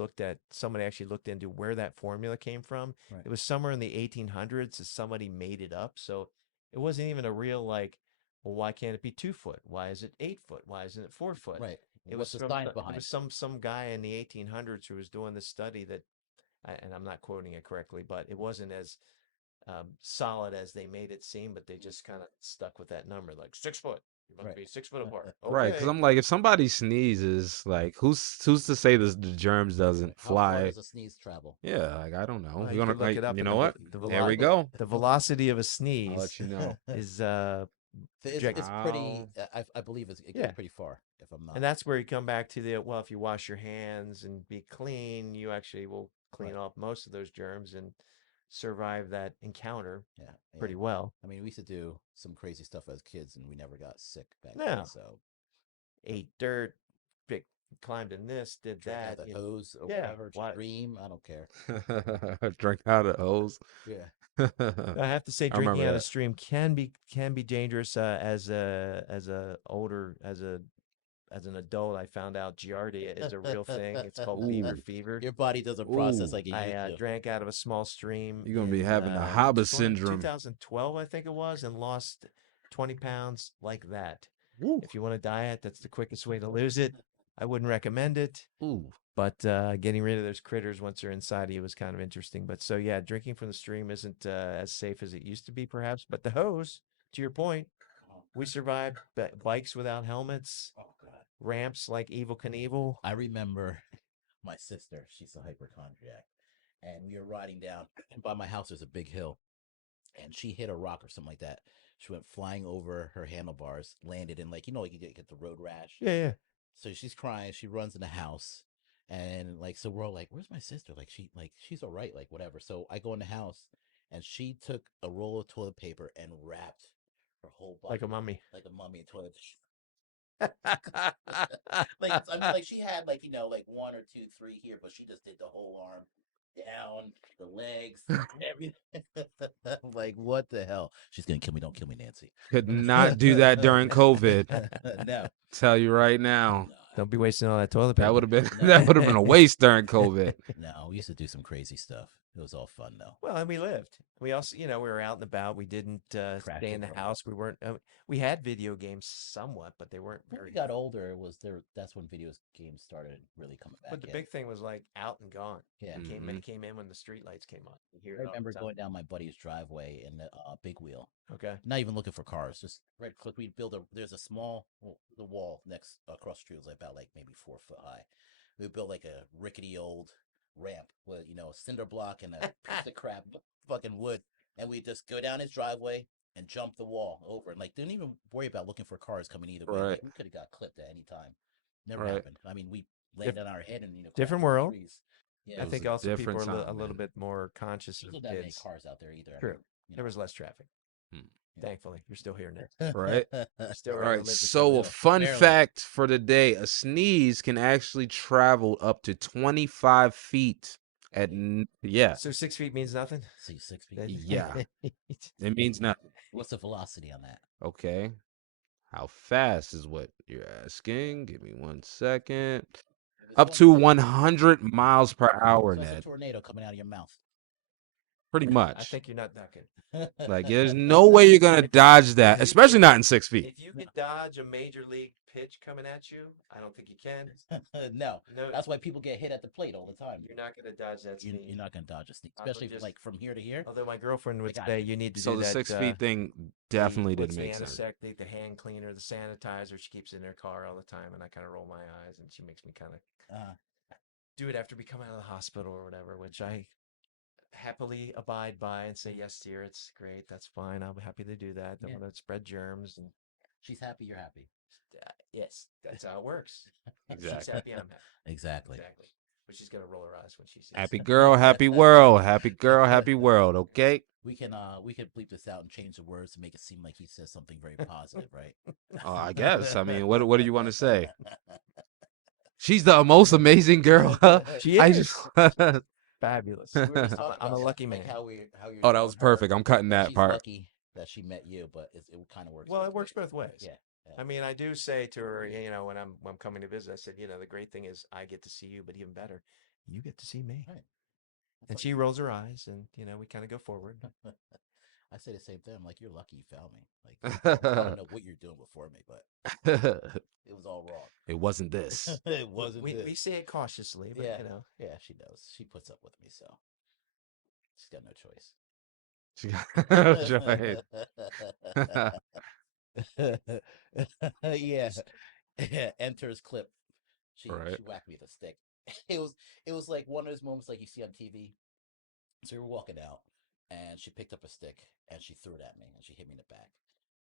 somebody actually looked into where that formula came from. right, It was somewhere in the 1800s and somebody made it up. So it wasn't even a real like, well, why can't it be 2 foot? Why is it 8 foot? Why isn't it 4 foot? right. It What's was the from science it behind was it? some guy in the 1800s who was doing this study that, and I'm not quoting it correctly, but it wasn't as solid as they made it seem, but they just kind of stuck with that number, like 6 foot. You must Right. be 6 foot apart. Right, because Okay. I'm like, if somebody sneezes, like, who's to say the germs Right. doesn't How far fly? does a sneeze travel? Yeah, like I don't know. Well, You're you gonna could look like, it up, you and know what? There we go. the velocity of a I'll sneeze let you know. is It's project. pretty. How I believe it gets Yeah, pretty far. I'm not. And that's where you come back to the well, if you wash your hands and be clean, you actually will clean Right. off most of those germs and survive that encounter Yeah. Yeah. pretty well. I mean, we used to do some crazy stuff as kids, and we never got sick back then. No, So ate dirt, big, climbed in this, did drink out that. the hose or Yeah, whatever, what? stream. I don't care. Drink out of hose. Yeah. I have to say, I drinking remember out of that. stream can be dangerous as a older as an adult. I found out giardia is a real thing. It's called beaver Ooh, fever. Your body doesn't process ooh. like it I used to. drank out of a small stream You're gonna be in having the Hobbit syndrome. 2012, I think it was, and lost 20 pounds like that. Ooh, If you want to diet, that's the quickest way to lose it. I wouldn't recommend it, Ooh. but getting rid of those critters once they're inside of you was kind of interesting. But so, yeah, drinking from the stream isn't as safe as it used to be, perhaps. But the hose, to your point, we survived bikes without helmets, Oh God. ramps like Evil Knievel. I remember my sister. She's a hypochondriac, and we were riding down. And by my house, there's a big hill, and she hit a rock or something like that. She went flying over her handlebars, landed in like you get the road rash. Yeah, yeah. So she's crying. She runs in the house, and like so we're all like, "Where's my sister? She's all right, like whatever." So I go in the house, and she took a roll of toilet paper and wrapped her whole Like a body mummy. like a mummy in toilet. Like I mean, like she had like like one or two, three here, but she just did the whole arm down, the legs, everything. Like what the hell? She's gonna kill me. Don't kill me, Nancy. could not do that during COVID. No, Tell you right now, no, Don't be wasting all that toilet that paper. would have been no, that would have been a waste during COVID. no. We used to do some crazy stuff. It was all fun though. Well, and we lived. We also, we were out and about. We didn't Crash stay your in the car. house. We weren't. We had video games somewhat, but they weren't When we very. got older, it was there. That's when video games started really coming back But the in. big thing was like out and gone. Yeah. Mhm. It came in when the street lights came on. You hear I it all remember the time. going down my buddy's driveway in the big wheel, Okay. not even looking for cars, just right click. We build there's a small the wall next across the street was about like maybe 4 foot high. We built like a rickety old ramp with a cinder block and a piece of crap fucking wood, and we just go down his driveway and jump the wall over, and like didn't even worry about looking for cars coming either way. Right, Like we could have got clipped at any time. Never right. happened. I mean, we Dif- landed on our head and crashed different into world. trees. It I Yeah, was think a also people different are a time, little man. bit more conscious there of wasn't that many kids. cars out there either. I True. mean, There was less traffic. Hmm. Thankfully, you're still here, Nick. Right. You're still All able to right. live to So, tell a it. fun barely. fact for the day: a sneeze can actually travel up to 25 feet yeah, So 6 feet means nothing. See, 6 feet. Then- yeah. It means nothing. What's the velocity on that? Okay. How fast is what you're asking? Give me 1 second. If it's Up one to second, 100 miles per hour, so that's a Ned. tornado coming out of your mouth. Pretty I much. think you're not ducking. Like, there's no way you're gonna dodge that, you especially could- not in 6 feet. If you could dodge a major league pitch coming at you, I don't think you can. No, No, that's why people get hit at the plate all the time. you're not going to dodge that You're, speed. you're not gonna dodge a sneak, I would especially just- like from here to here. Although my girlfriend would got say it. you need to So do the that. 6 feet thing definitely what's didn't the make sense. antiseptic, the hand cleaner, the sanitizer. She keeps in her car all the time, and I kind of roll my eyes, and she makes me kind of Uh, do it after we come out of the hospital or whatever, which I happily abide by and say, yes, dear, it's great. That's fine. I'll be happy to do that. Don't Yeah. want to spread germs. And she's happy, you're happy. yes, that's how it works. If she's Exactly. happy, I'm happy. Exactly. Exactly. But she's going to roll her eyes when she sees Happy it. girl, happy world. Happy girl, happy world. Okay. We can bleep this out and change the words to make it seem like he says something very positive, right? I guess. I mean, what do you want to say? She's the most amazing girl. She I is. just. Fabulous. We were just I'm talking a about lucky like man. how you're Oh, that telling was her perfect. I'm cutting that she's part. lucky that she met you, but it kind of works. Well, both it works ways. both ways. Yeah. I mean, I do say to her, when I'm coming to visit, I said, the great thing is I get to see you, but even better, you get to see me. Right. And she rolls her eyes, and we kind of go forward. I say the same thing. I'm like, you're lucky you found me. Like, I don't know what you're doing before me, but it was all wrong. It wasn't this. It wasn't We this. say it cautiously, but Yeah. Yeah, she knows. She puts up with me, so she's got no choice. She got Yeah. Enters clip. She Right. she whacked me with a stick. It was like one of those moments like you see on TV. So we were walking out, and she picked up a stick and she threw it at me and she hit me in the back.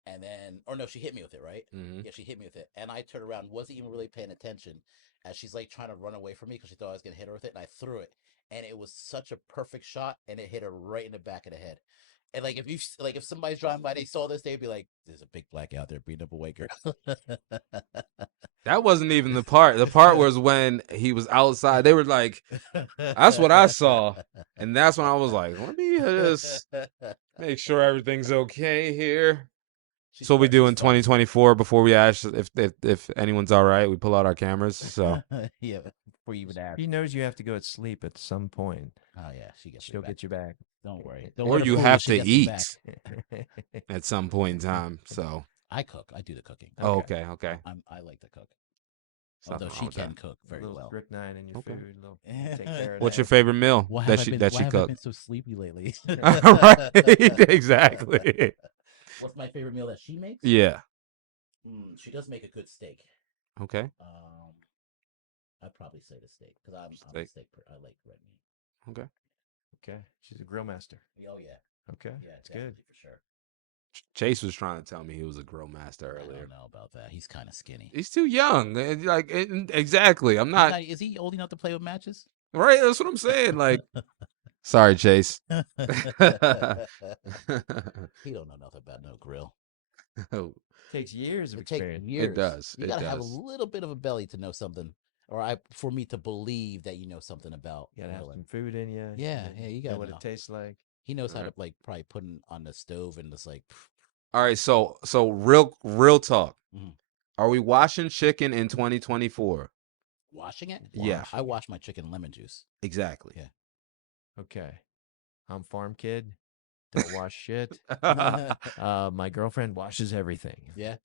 And then, or no, she hit me with it, right? Hmm. Yeah, she hit me with it. And I turned around, wasn't even really paying attention as she's like trying to run away from me because she thought I was going to hit her with it. And I threw it. And it was such a perfect shot. And it hit her right in the back of the head. And like, if somebody's driving by, they saw this, they'd be like, there's a big black guy out there beating up a white girl. That wasn't even the part. The part was when he was outside. They were like, that's what I saw. And that's when I was like, let me just make sure everything's okay here. She's So what we funny. do She's in funny. 2024 before we ask if anyone's all right, we pull out our cameras. So Yeah, before you even ask. He knows you have to go to sleep at some point. Oh yeah, she gets me She'll back. get you back. Don't worry. Don't or let her you fool you. have She to gets me back. eat at some point in time. So I cook. I do the cooking. oh, Okay. okay. I like to cook. There's Although nothing wrong she with can that. cook A very little well. strychnine in your Okay. food. Little, take care of What's your that. favorite meal Why that have I she been? that Why she have I cooked? been so sleepy lately? Right, exactly. What's my favorite meal that she makes? Yeah. She does make a good steak. Okay. I'd probably say the steak because I'm a Steak. steak. I like red meat. Okay. Okay. She's a grill master. Oh yeah, Okay. yeah, It's definitely good. for sure. Chase was trying to tell me he was a grill master I earlier. don't know about that. He's kind of skinny. He's too young. Exactly. I'm not Is he old enough to play with matches? right. That's what I'm saying. Like, sorry, Chase. He don't know nothing about no grill. Takes years of It takes experience. years. It does. You It got to have a does. little bit of a belly to know something, for me to believe that you know something about You gotta have grilling. some food in you. Yeah, yeah, you know gotta what know. it tastes like. He knows All how right. to like probably put it on the stove and just like All right. So real talk. Mhm. Are we washing chicken in 2024? washing it. Yeah. I wash my chicken in lemon juice. Exactly. Yeah. Okay. I'm farm kid. Don't wash shit. All My girlfriend washes everything. Yeah.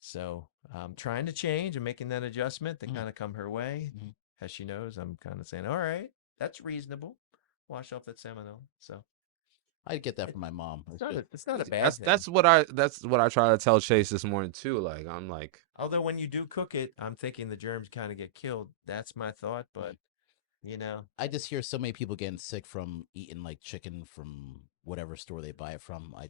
So I'm trying to change and making that adjustment to Mhm. kind of come her way. Mhm. As she knows, I'm kind of saying, all right, that's reasonable. Wash off that salmonella. So I get that it- from my mom. it's not a bad that's thing. that's what I try to tell Chase this morning too. Like I'm like, Although when you do cook it, I'm thinking the germs kind of get killed. That's my thought, but you know, I just hear so many people getting sick from eating like chicken from whatever store they buy it from. I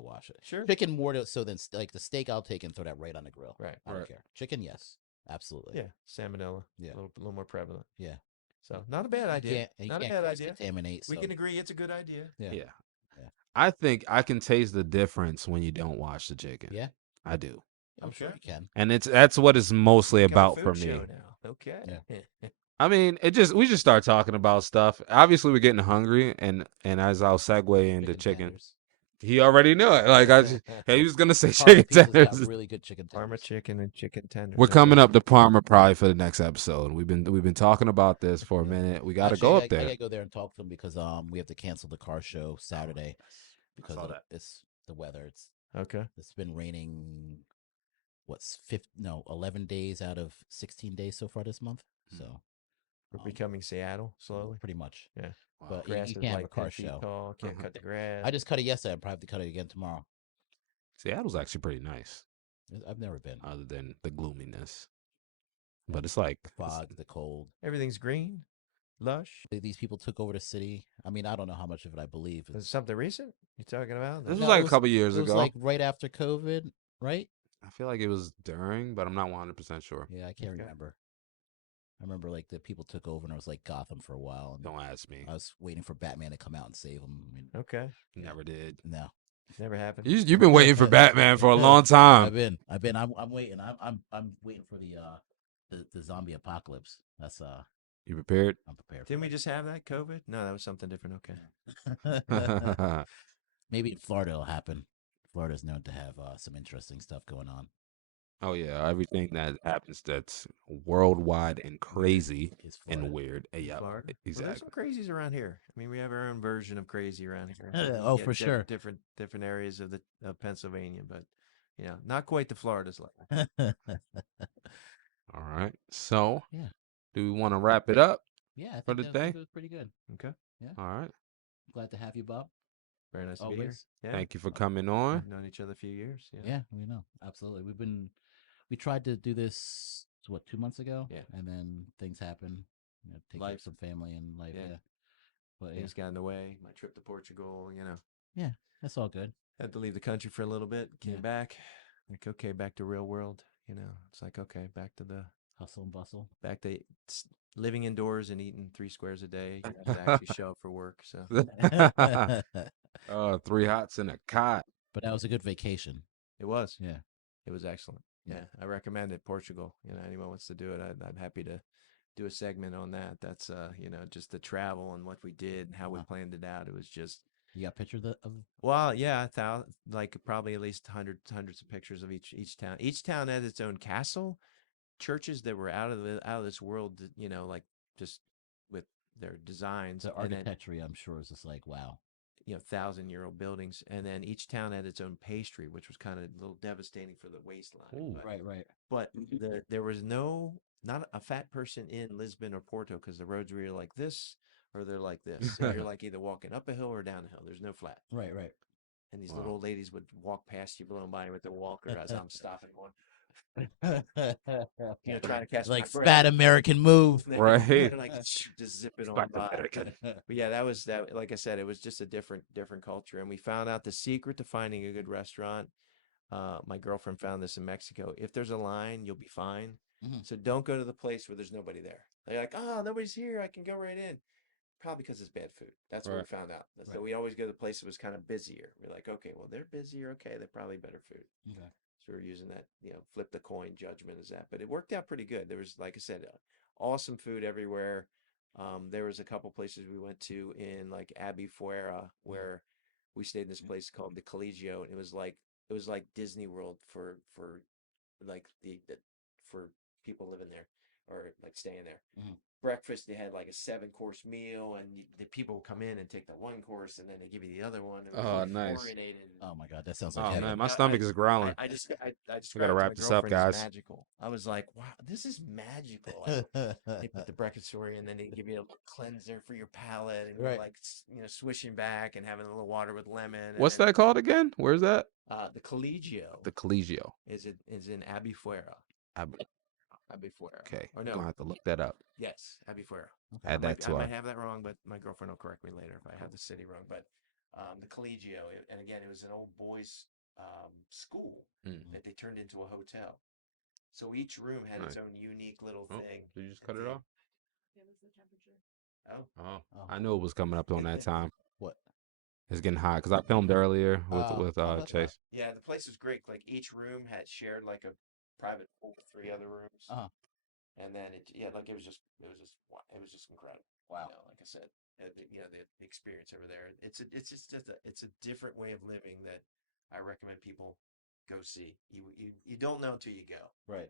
wash it. sure. Chicken more so than like the steak I'll take and throw that right on the grill. Right. I don't right. care. Chicken, yes, absolutely. Yeah, salmonella. Yeah. A little more prevalent. Yeah. So not a bad idea. You Not a can't bad cross idea. contaminate. We So can agree it's a good idea. yeah. Yeah. Yeah. I think I can taste the difference when you don't wash the chicken. Yeah. I do. I'm sure Okay. you can. And that's what it's mostly Become a about for food me. show now. Okay. Yeah. I mean, we just start talking about stuff. Obviously, we're getting hungry, and as I'll segue into chicken, tenders. he already knew it. Like he was gonna say Parma chicken pizza's got tenders. really good chicken Parma tenders. chicken and chicken tenders. We're coming Okay. up to Parma probably for the next episode. We've been talking about this for a Yeah. minute. We got to Actually, go I up there. gotta go there and talk to them because we have to cancel the car show Saturday because saw that. it's the weather. Okay. It's been raining. What's 11 days out of 16 days so far this month. So We're um, becoming Seattle slowly. pretty much. Yeah. Wow. But Grass you is can't have a like car 10 feet show. tall. Can't cut the grass. I just cut it yesterday. I'm probably have to cut it again tomorrow. Seattle's actually pretty nice, I've never been. other than the gloominess. But it's like The fog, the cold. Everything's green, lush. These people took over the city. I mean, I don't know how much of it I believe. Is it something recent you talking about? this was No, like a couple years it was ago. like right after COVID, right? I feel like it was during, but I'm not 100% sure. Yeah, I can't Okay. remember. I remember like the people took over and it was like Gotham for a while. And Don't ask me. I was waiting for Batman to come out and save him. I mean, Okay. Never did. no, Never happened. You've been waiting for Batman for a long time. I've been. I'm waiting. I'm waiting for the zombie apocalypse. That's You prepared? I'm prepared. Didn't we just have that COVID? No, that was something different. Okay. Oh Maybe in Florida it'll happen. Florida's known to have some interesting stuff going on. yeah, everything that happens that's worldwide and crazy Is and Florida. weird. Yeah, Florida. Well, there's some exactly. crazies around here. I mean, we have our own version of crazy around here. Oh, You get for sure. Different areas of Pennsylvania, but not quite the Florida's level. All right. So, Yeah. do we want to wrap it up Yeah, I for think the that day? was pretty good. Okay. All right. Glad to have you, Bob. Very nice to be here. Always. Yeah. Thank you for coming on. We've known each other a few years. Yeah. Yeah, we know. Absolutely. We tried to do this 2 months ago. Yeah. And then things happen. Take care of Life. some family and life. Yeah. Yeah. But Things got in the way. My trip to Portugal. yeah, that's all good. Had to leave the country for a little bit. Came Yeah. back. Like, okay, back to real world. You know, it's like, okay, back to Hustle and bustle. living indoors and eating 3 squares a day. You have to actually show up for work. So But 3 hots in a cot. that was a good vacation. it was. Yeah. It was excellent. Yeah. Yeah, I recommend it. Portugal. You know, anyone wants to do it, I'm happy to do a segment on that. That's you know, just the travel and what we did and how we planned it out. It was just You got a picture of well, yeah, like probably at least hundreds of pictures of each town. Each town had its own castle, churches that were out of this world. You know, like just with their designs the and then architecture? I'm sure is just like wow. 1,000-year-old buildings, and then each town had its own pastry, which was kind of a little devastating for the waistline. Ooh, right. But there was not a fat person in Lisbon or Porto because the roads were either like this or they're like this. So you're like either walking up a hill or down a hill. There's no flat. Right. And these Wow. little old ladies would walk past you, blowing by with their walker as I'm stopping one. Trying to catch like my breath. fat American move. Right. Like just zip it on Back to by. American. But yeah, that was that. Like I said, it was just a different culture, and we found out the secret to finding a good restaurant. My girlfriend found this in Mexico. If there's a line, you'll be fine. Mhm. So don't go to the place where there's nobody there. They're like, oh, nobody's here. I can go right in. Probably because it's bad food. That's what we Right. found out. So Right. we always go to the place that was kind of busier. We're like, okay, well, they're busier. Okay, they're probably better food. Okay. So we're using that, flip the coin judgment as that. But it worked out pretty good. There was, like I said, awesome food everywhere. There was a couple places we went to in like Albufeira where we stayed in this place called the Colegio, and it was like Disney World for like for people living there or like staying there. Mhm. Breakfast, they had like a 7-course meal, and the people would come in and take the one course, and then they give you the other one. And Oh, it was nice. chlorinated. Oh my god, that sounds like Oh heaven. man, my stomach is growling. I We described gotta it to wrap my this up, girlfriend as guys. magical. I was like, wow, this is magical. Like, they put the breakfast story, and then they give you a cleanser for your palate, and you're Right. like, swishing back and having a little water with lemon. What's that called again? Where's that? The Colegio The Colegio. is in Albufeira. Ab- Albufeira. Okay, Or I'm no, gonna have to look that up. yes, Albufeira. Add that I to our. might have that wrong, but my girlfriend will correct me later if I have the city wrong. But the Colegio, and again, it was an old boys' school Mm. that they turned into a hotel. So each room had its Nice. own unique little Oh, thing. did you just that cut it they- off? Oh, Oh, Oh. I knew it was coming up on that time. What? It's getting hot because I filmed earlier with Oh, that's fine. Chase. yeah, the place was great. Like each room had shared like a private pool with 3 other rooms. Uh-huh. And then it was just incredible. Wow. Like I said, the experience over there. It's a different way of living that I recommend people go see. You don't know until you go, Right.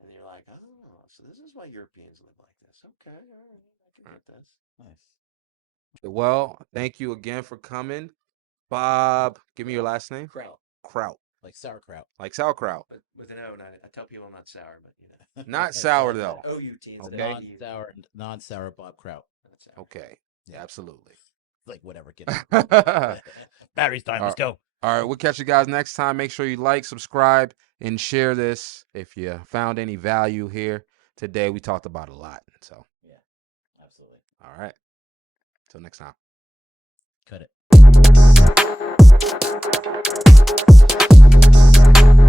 and you're like, oh, so this is why Europeans live like this. Okay, all right, I can get this. Nice. Well, thank you again for coming, Bob. Give me your last name. Kraut, Kraut, Like sauerkraut. like sauerkraut. but with an O. And I tell people I'm not sour, but Not sour though. OUT instead Okay. of EU. Non-sour Bob Kraut. Not sour. Okay. Yeah. Absolutely. Like whatever. Get All it. Battery's time. Let's go. right, we'll catch you guys next time. Make sure you like, subscribe, and share this if you found any value here today. We talked about a lot. So, Yeah. Absolutely. all right. Till next time. Cut it.